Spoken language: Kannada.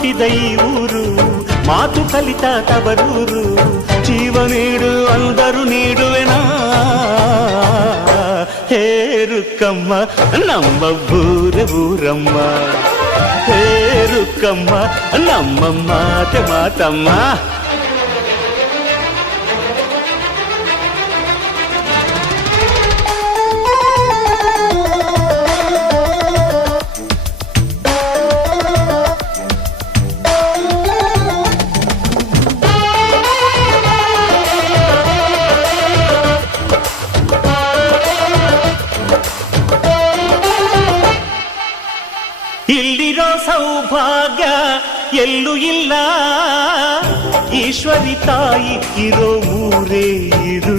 ಹುಟ್ಟಿದ ಈ ಊರು, ಮಾತು ಕಲಿತ ತವರೂರು. ಜೀವ ನೀಡು ಅಂದರು ನೀಡುವೆನಾ, ಹೇರುಕ್ಕಮ್ಮ ನಮ್ಮ ಊರಮ್ಮ, ಹೇರುಕ್ಕಮ್ಮ ನಮ್ಮ ಮಾತೆ ಮಾತಮ್ಮ. ಇಲ್ಲಿರೋ ಸೌಭಾಗ್ಯ ಎಲ್ಲೂ ಇಲ್ಲ, ಈಶ್ವರಿ ತಾಯಿ ಇರೋ ಊರೇ ಇದು.